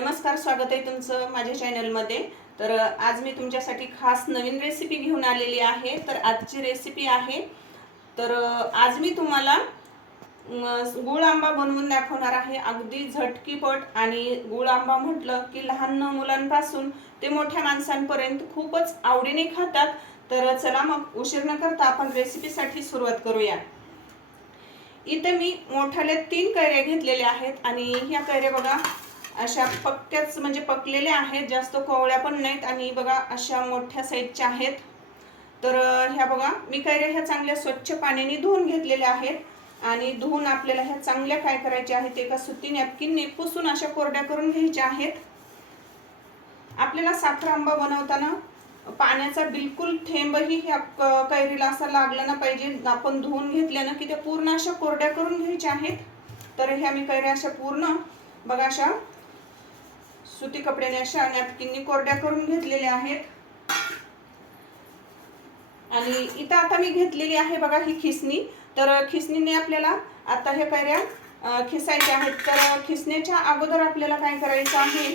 नमस्कार स्वागत आहे तुमचं माझ्या चॅनलमध्ये. तर आज मी तुमच्यासाठी खास नवीन रेसिपी घेऊन आलेली आहे. तर आजची रेसिपी आहे. तर आज मी तुम्हाला गुळ आंबा बनवून दाखवणार आहे. अगदी झटकीपट आणि गुळ आंबा म्हटलं की लहान मुलांपासून ते मोठ्या माणसांपर्यंत खूपच आवडीने खातात. तर चला मग उशीर न करता आपण रेसिपीसाठी सुरुवात करूया. इथे मी मोठ्याल्या तीन कैऱ्या घेतलेल्या आहेत आणि ह्या कैऱ्या बघा अशा पक्क्याच म्हणजे पकलेल्या आहेत जास्त कोवळ्या पण नाहीत आणि बघा अशा मोठ्या साईजच्या आहेत. तर ह्या बघा मी कैऱ्या ह्या चांगल्या स्वच्छ पाण्याने धुवून घेतलेल्या आहेत आणि धुवून आपल्याला ह्या चांगल्या काय करायच्या आहेत एका सुती नॅपकिनने पुसून अशा कोरड्या करून घ्यायच्या आहेत. आपल्याला साखर आंबा बनवताना पाण्याचा बिलकुल थेंबही ह्या क- कैरीला असा लागला ना पाहिजे आपण धुवून घेतल्यानं की त्या पूर्ण अशा कोरड्या करून घ्यायच्या आहेत. तर ह्या मी कैऱ्या अशा पूर्ण बघा अशा सुती कपड्याने अशा नॅपकिननी कोरड्या करून घेतलेल्या आहेत. आणि इथं आता मी घेतलेली आहे बघा ही खिसणी. तर खिसणीने आपल्याला आता हे कैऱ्या खिसायच्या आहेत. तर खिसण्याच्या अगोदर आपल्याला काय करायचं आहे?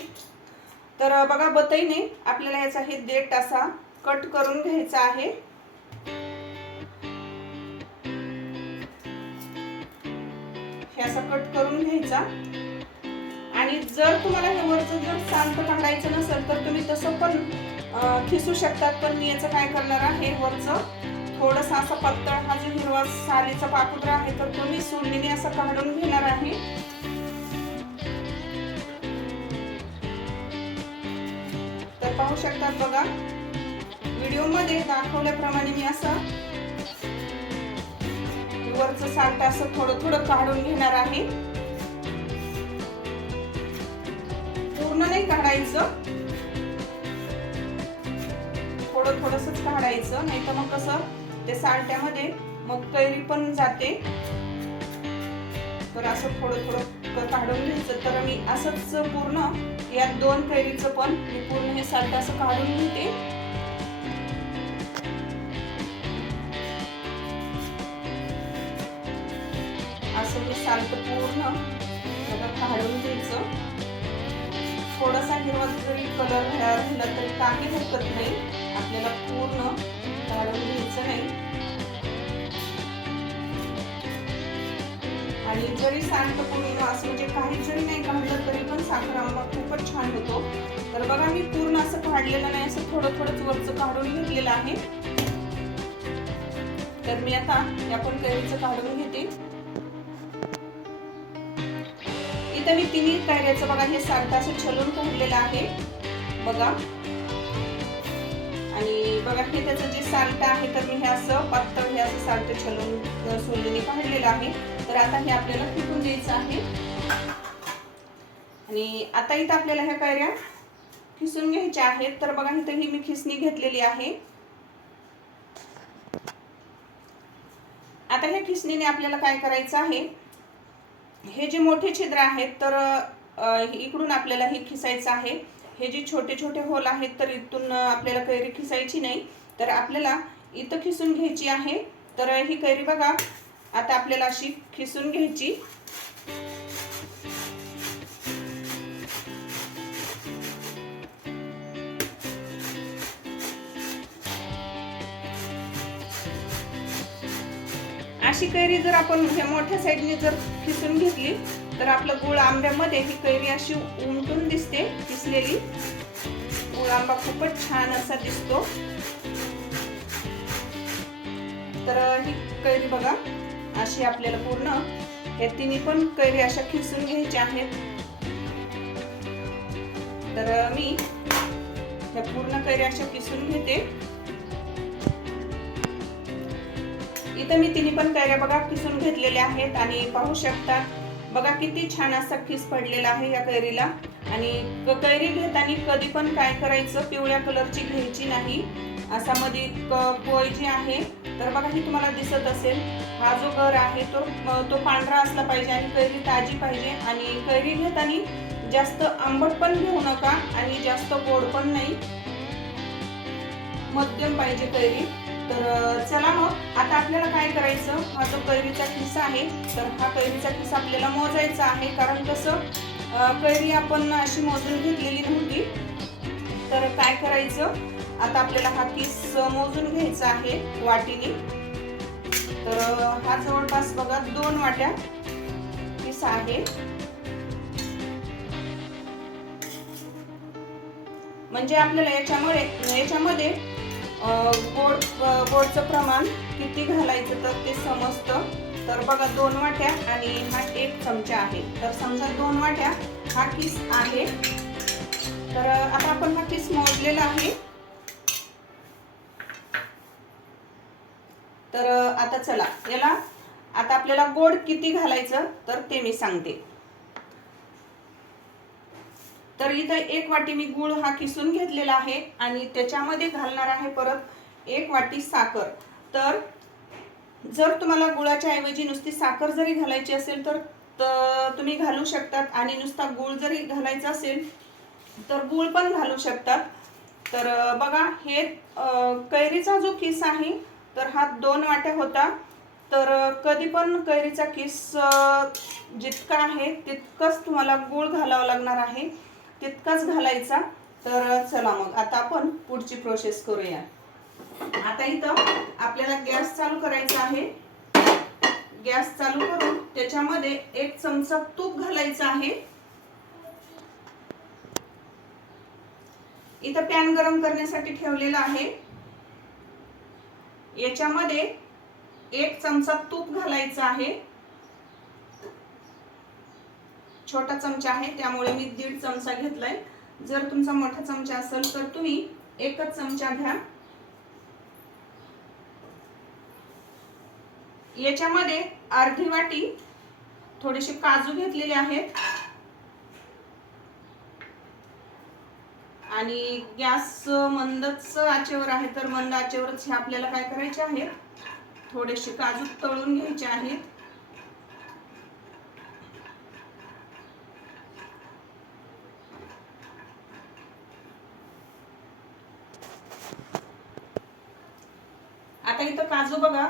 तर बघा बतईने आपल्याला याचा हे देठ असा कट करून घ्यायचा आहे. हे असा कट करून घ्यायचा. आणि जर तुम्हाला हे वरचं जर शांत काढायचं नसेल तर तुम्ही तसं पण खिसू शकतात. पण मी याचं काय करणार आहे? वरचं थोडस असं पत्तळ हा जो हिरवा सालीचा पापुद्रा आहे तर तो मी सोडणीने असं काढून घेणार आहे. तर पाहू शकतात बघा व्हिडिओमध्ये दाखवल्याप्रमाणे मी असं वरचं साल्ट असं थोडं थोडं काढून घेणार आहे. पूर्ण नाही काढायचं. थोडं थोडंसच काढायचं नाही तर मग कसं ते साल्ट्यामध्ये मग कैरी पण जाते. तर असं थोडं थोडं काढून घ्यायचं. तर मी असंच पूर्ण या दोन कैरीचं पण मी पूर्ण हे साल्ट असं काढून घेते. असं मी सारखं पूर्ण त्याला काढून घ्यायचं. थोडासा हिरवा जरी कलर राहिला तरी काही हरकत नाही. आपल्याला पूर्ण काढून घ्यायचं नाही आणि जरी सांगतो पूर्ण असं म्हणजे काही जरी नाही काढलं तरी पण साखर आंबा खूपच छान होतो. तर बघा मी पूर्ण असं काढलेलं नाही असं थोडं थोडंच वरचं काढून घेतलेलं आहे. तर मी आता आपण कैरीचं काढून घेते. इथं मी तिन्ही कैऱ्याचं बघा हे साल्ट असं छलून काढलेलं आहे. बघा. आणि बघा हे त्याचं जे साल्ट आहे तर मी हे असं पातळ हे असं साल्ट छलून सोलून काढलेलं आहे. तर आता हे आपल्याला फिटून द्यायचं आहे. आणि आता इथं आपल्याला ह्या कैऱ्या खिसून घ्यायच्या आहेत. तर बघा इथं ही मी खिसणी घेतलेली आहे. आता ह्या खिसणीने आपल्याला काय करायचं आहे? हे जे मोठे छिद्र आहेत तर इकडून आपल्याला हे खिसायचं आहे. हे जे छोटे छोटे होल आहेत तर इथून आपल्याला कैरी खिसायची नाही. तर आपल्याला इथं खिसून घ्यायची आहे. तर ही कैरी बघा. आता आपल्याला अशी खिसून घ्यायची. अशी कैरी जर आपण ह्या मोठ्या साईडने जर खिसून घेतली तर आपलं गुळ आंब्यामध्ये ही कैरी अशी उमटून दिसते किसलेली गुळ आंबा खूपच छान असा दिसतो. तर ही कैरी बघा अशी आपल्याला पूर्ण या तिन्ही पण कैरी अशा खिसून घ्यायच्या आहेत. तर मी ह्या पूर्ण कैरी अशा किसून घेते. इथं मी तिन्ही पण कैऱ्या बघा किसून घेतलेल्या आहेत आणि पाहू शकता बघा किती छान असा खिस पडलेला आहे या कैरीला. आणि कैरी घेताना कधी पण काय करायचं पिवळ्या कलरची घ्यायची नाही. असा मध्ये क- पोय जी आहे तर बघा ही तुम्हाला दिसत असेल. हा जो घर आहे तो तो पांढरा असला पाहिजे आणि कैरी ताजी पाहिजे. आणि कैरी घेताना जास्त आंबट पण घेऊ नका आणि जास्त गोड पण नाही. मध्यम पाहिजे कैरी. तर चला मग. आता आपल्याला काय करायचं? हा जो कैरीचा खिस्सा आहे तर हा कैरीचा खिस्सा आपल्याला मोजायचा आहे. कारण कसं कैरी आपण अशी मोजून घेतलेली नव्हती. तर काय करायचं? आता आपल्याला हा किस मोजून घ्यायचा आहे वाटीने. तर हा जवळपास बघा दोन वाट्या किस आहे. म्हणजे आपल्याला याच्यामुळे याच्यामध्ये गोड गोडचं प्रमाण किती घालायचं तर ते समजतं. तर बघा दोन वाट्या आणि हा एक चमचा आहे. तर समजा दोन वाट्या हा किस आहे. तर आता आपण हा किस मोजलेला आहे. तर आता चला याला आता आपल्याला गोड किती घालायचं तर ते मी सांगते. तर इथं एक वाटी मी गुळ हा किसून घेतलेला आहे आणि त्याच्यामध्ये घालणार आहे परत एक वाटी साखर. तर जर तुम्हाला गुळाच्या ऐवजी नुसती साखर जरी घालायची असेल तर तुम्ही घालू शकतात आणि नुसता गुळ जरी घालायचा असेल तर गुळ पण घालू शकतात. तर बघा हे कैरीचा जो किस आहे तर हा दोन वाट्या होता. तर कधी पण कैरीचा किस जितका आहे तितकंच तुम्हाला गुळ घालावं लागणार आहे. तितकाच घालायचा. तर चला मग आता आपण पुढची प्रोसेस करूया. आता इथं आपल्याला गॅस चालू करायचा आहे. गॅस चालू करून त्याच्यामध्ये एक चमचा तूप घालायचं आहे. इथं पॅन गरम करण्यासाठी ठेवलेला आहे. याच्यामध्ये एक चमचा तूप घालायचा आहे. छोटा चमचा आहे त्यामुळे मी दीड चमचा घेतलाय. जर तुमचा मोठा चमचा असेल तर तुम्ही एकच चमचा घ्या. याच्यामध्ये अर्धी वाटी थोडेसे काजू घेतलेले आहेत. आणि गॅस मंदच आचेवर आहे तर मंद आचेवरच हे आपल्याला काय करायचे आहेत? थोडेसे काजू तळून घ्यायचे आहेत आता इथं काजू बघा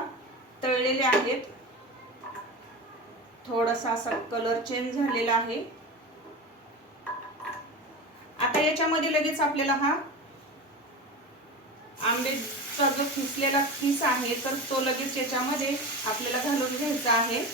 तळलेले आहेत. थोडासा असा कलर चेंज झालेला आहे. आता याच्यामध्ये लगेच आपल्याला हा आंबेचा जो खिसलेला खिस आहे तर तो लगेच याच्यामध्ये आपल्याला घालून घ्यायचा आहे.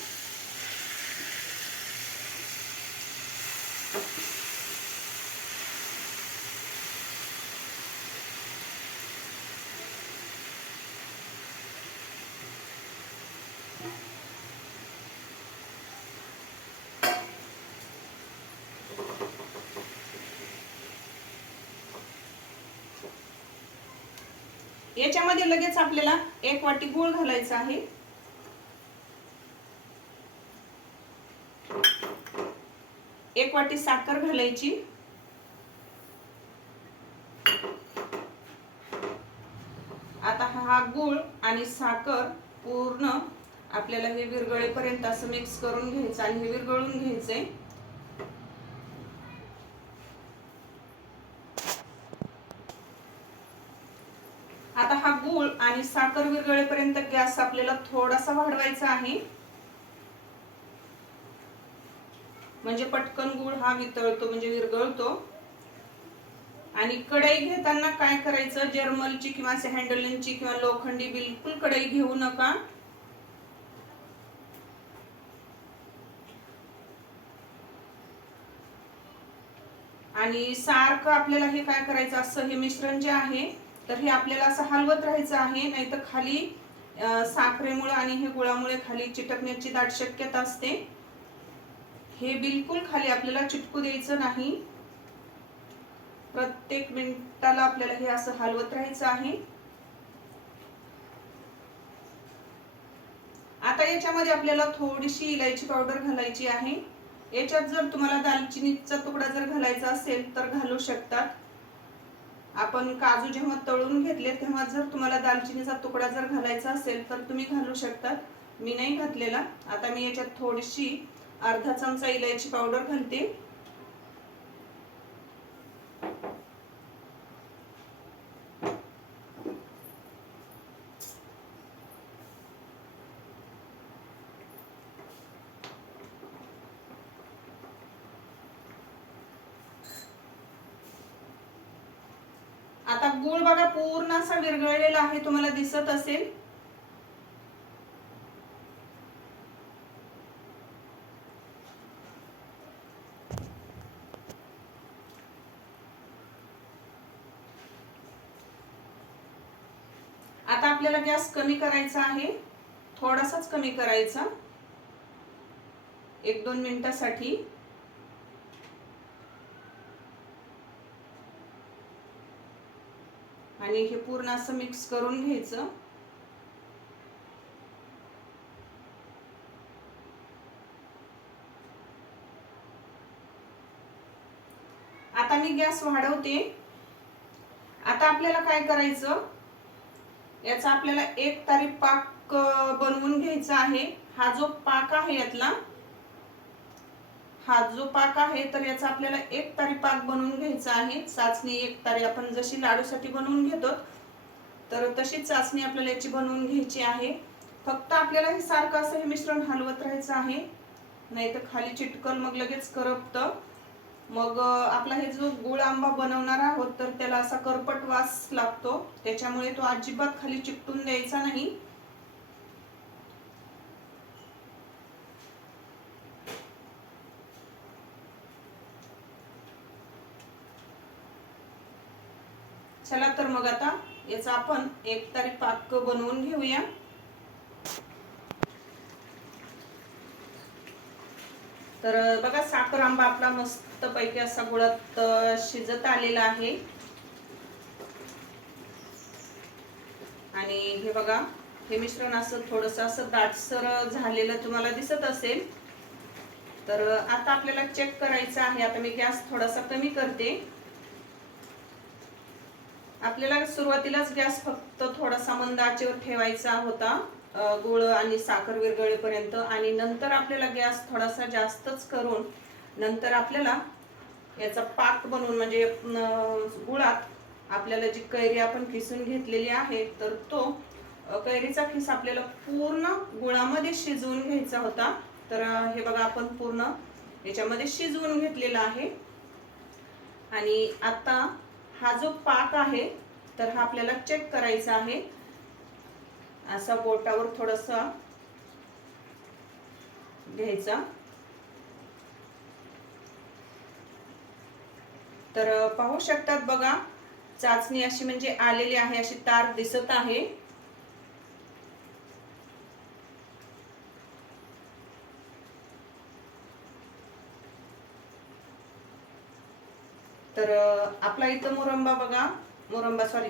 याच्यामध्ये लगेच आपल्याला एक वाटी गूळ घालायचा आहे. एक वाटी साखर घालायची. आता हा गूळ आणि साखर पूर्ण आपल्याला हे विरगळेपर्यंत असं मिक्स करून घ्यायचं आणि हे विरगळून घ्यायचंय आता हा गूळ आणि साखर विरगळेपर्यंत गॅस आपल्याला थोडासा वाढवायचा आहे. म्हणजे पटकन गूळ हा वितळतो म्हणजे विरघळतो. आणि कढई घेताना काय करायचं? जर्मलची किंवा हँडलिनची किंवा लोखंडी बिलकुल कढई घेऊ नका. आणि सारखं आपल्याला हे काय करायचं? असं हे मिश्रण जे आहे तर हे आपल्याला असं हलवत राहायचं आहे नाहीतर खाली साखरेमुळे आणि हे गुळामुळे खाली चिटकण्याची दाट शक्यता असते. हे बिलकुल खाली आपल्याला चिटकू द्यायचं नाही. प्रत्येक मिनिटाला आपल्याला हे असं हलवत राहायचं आहे. आता याच्यामध्ये आपल्याला थोडीशी इलायची पावडर घालायची आहे. याच्यात जर तुम्हाला दालचिनीचा तुकडा जर घालायचा असेल तर घालू शकतात. आपण काजू जेव्हा तळून घेतले तेव्हा जर तुम्हाला दालचिनीचा तुकडा जर घालायचा असेल तर तुम्ही घालू शकतात. मी नाही घातलेला. आता मी याच्यात थोडीशी अर्धा चमचा इलायची पावडर घालते. आता गुळ बघा पूर्ण असा विरघळलेला आहे तुम्हाला दिसत असेल. आता आपल्याला गॅस कमी करायचा आहे थोडासाच कमी करायचा. एक दोन मिनिटासाठी. आणि हे पूर्ण असं मिक्स करून घ्यायचं. आता मी गॅस वाढवते. आता आपल्याला काय करायचं? याचा आपल्याला एक तारी पाक बनवून घ्यायचा आहे. हा जो पाक आहे यातला हा जो पाक आहे तर याचा आपल्याला एक तारी पाक बनवून घ्यायचा आहे. चाचणी एक तारी आपण जशी लाडूसाठी बनवून घेतो तर तशी चाचणी आपल्याला याची बनवून घ्यायची आहे. फक्त आपल्याला हे सारखं असं हे मिश्रण हलवत राहायचं आहे. नाही तर खाली चिटकल मग लगेच करपतं. मग आपला हे जो गुळ आंबा बनवणार आहोत तर त्याला असा करपट वास लागतो. त्याच्यामुळे तो अजिबात खाली चिकटून द्यायचा नाही. चला तर मग आता याचा आपण एक तारी पाक बनवून घेऊया. तर बघा साखर आंबा आपला मस्त पैकी असा गुळात शिजत आलेला आहे. आणि हे बघा हे मिश्रण असं थोडस असं दाटसर झालेलं तुम्हाला दिसत असेल. तर आता आपल्याला चेक करायचं आहे. आता मी गॅस थोडासा कमी करते. आपल्याला सुरुवातीलाच गॅस फक्त थोडासा मंद आचेवर ठेवायचा होता गुळ आणि साखर विरघळेपर्यंत आणि नंतर आपल्याला गॅस थोडासा जास्तच करून नंतर आपल्याला याचा पाक बनवून म्हणजे गुळात आपल्याला जी कैरी आपण किसून घेतलेली आहे तर तो कैरीचा खिस आपल्याला पूर्ण गुळामध्ये शिजवून घ्यायचा होता. तर हे बघा आपण पूर्ण याच्यामध्ये शिजवून घेतलेला आहे. आणि आता हा जो पाक आहे तर हा आपल्याला चेक करायचा आहे. असा बोटावर थोडस घ्यायचा. तर पाहू शकतात बघा चाचणी अशी म्हणजे आलेली आहे अशी तार दिसत आहे. तर आपला इथं मुरंबा बघा. मुरंबा सॉरी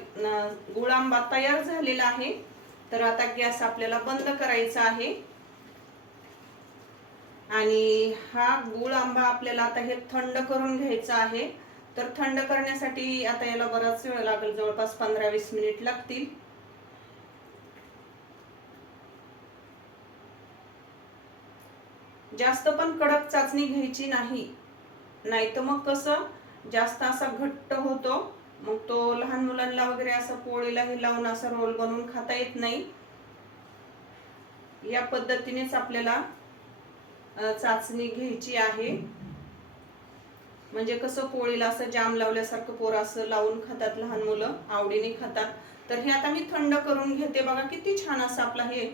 गुळ आंबा तयार झालेला आहे. तर आता गॅस आपल्याला बंद करायचा आहे. आणि हा गुळ आंबा आपल्याला आता हे थंड करून घ्यायचा आहे. तर थंड करण्यासाठी आता याला बराच वेळ लागेल. जवळपास पंधरा वीस मिनिट लागतील. जास्त पण कडक चाचणी घ्यायची नाही. नाही तर मग कसं? जास्त असा घट्ट होतो. मग तो लहान मुलांना वगैरे असं पोळीला हे लावून असा रोल बनवून खाता येत नाही. या पद्धतीनेच आपल्याला चाचणी घ्यायची आहे. म्हणजे कसं पोळीला असं जाम लावल्यासारखं पोरं असं लावून खातात लहान मुलं आवडीने खातात. तर हे आता मी थंड करून घेते बघा किती छान असं आपला हे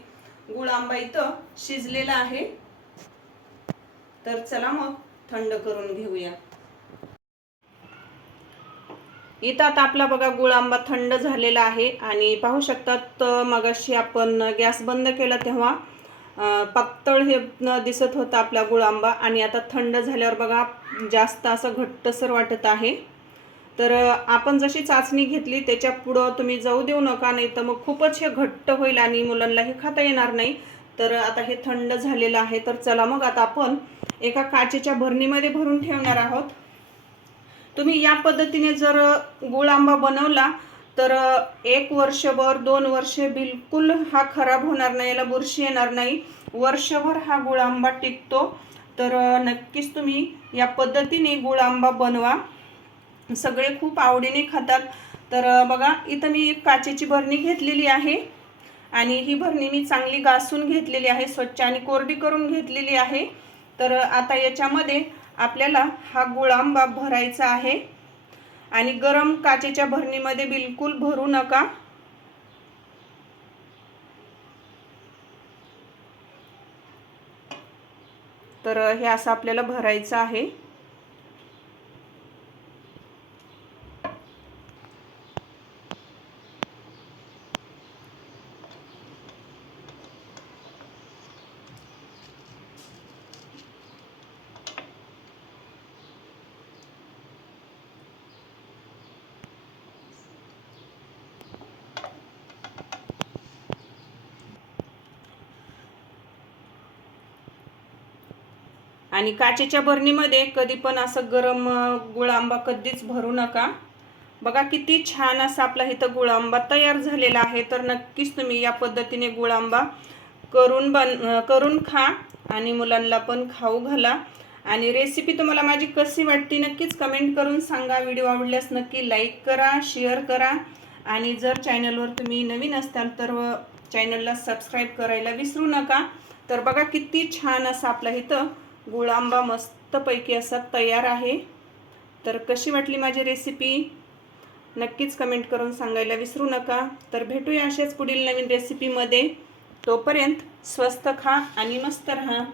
गुळ आंबा इथं शिजलेला आहे. तर चला मग थंड करून घेऊया. इथं आता आपला बघा गुळ आंबा थंड झालेला आहे आणि पाहू शकतात मगाशी आपण गॅस बंद केला तेव्हा पातळ हे दिसत होतं आपला गुळ आंबा आणि आता थंड झाल्यावर बघा जास्त असं घट्टसर वाटत आहे. तर आपण जशी चाचणी घेतली त्याच्या पुढं तुम्ही जाऊ देऊ नका नाही तर मग खूपच हे घट्ट होईल आणि मुलांना हे खाता येणार नाही. तर आता हे थंड झालेलं आहे तर चला मग आता आपण एका काचेच्या भरणीमध्ये भरून ठेवणार आहोत. तुम्ही या पद्धतीने जर गुळ आंबा बनवला तर एक वर्षभर दोन वर्ष बिलकुल हा खराब होणार नाही याला बुरशी येणार नाही. वर्षभर हा गुळ आंबा टिकतो. तर नक्कीच तुम्ही या पद्धतीने गुळ आंबा बनवा. सगळे खूप आवडीने खातात. तर बघा इथं मी एक काचेची भरणी घेतलेली आहे. आणि ही भरणी मी चांगली घासून घेतलेली आहे स्वच्छ आणि कोरडी करून घेतलेली आहे. तर आता याच्यामध्ये आपल्याला हा गुळांबा भरायचा आहे. आणि गरम काचेच्या भरणीमध्ये बिलकुल भरू नका. तर हे असं आपल्याला भरायचं आहे. आणि काचेच्या बरणीमध्ये कधी पण असं गरम गुळांबा गुळ आंबा कधीच भरू नका. बघा किती छान असा आपला इथं गुळांबा तयार झालेला आहे. तर नक्कीच तुम्ही या पद्धतीने गुळांबा करून बन करून खा आणि मुलांना पण खाऊ घाला. आणि रेसिपी तुम्हाला माझी कशी वाटते नक्कीच कमेंट करून सांगा. व्हिडिओ आवडल्यास नक्की लाईक करा शेअर करा. आणि जर चॅनलवर तुम्ही नवीन असताल तर चॅनलला सबस्क्राईब करायला विसरू नका. तर बघा किती छान असं आपलं इथं गुळांबा मस्तपैकी असा तयार आहे. तर कशी वाटली माझी रेसिपी नक्कीच कमेंट करून सांगायला विसरू नका. तर भेटूया अशाच पुढील नवीन रेसिपीमध्ये तोपर्यंत स्वस्त खा आणि मस्त राहा.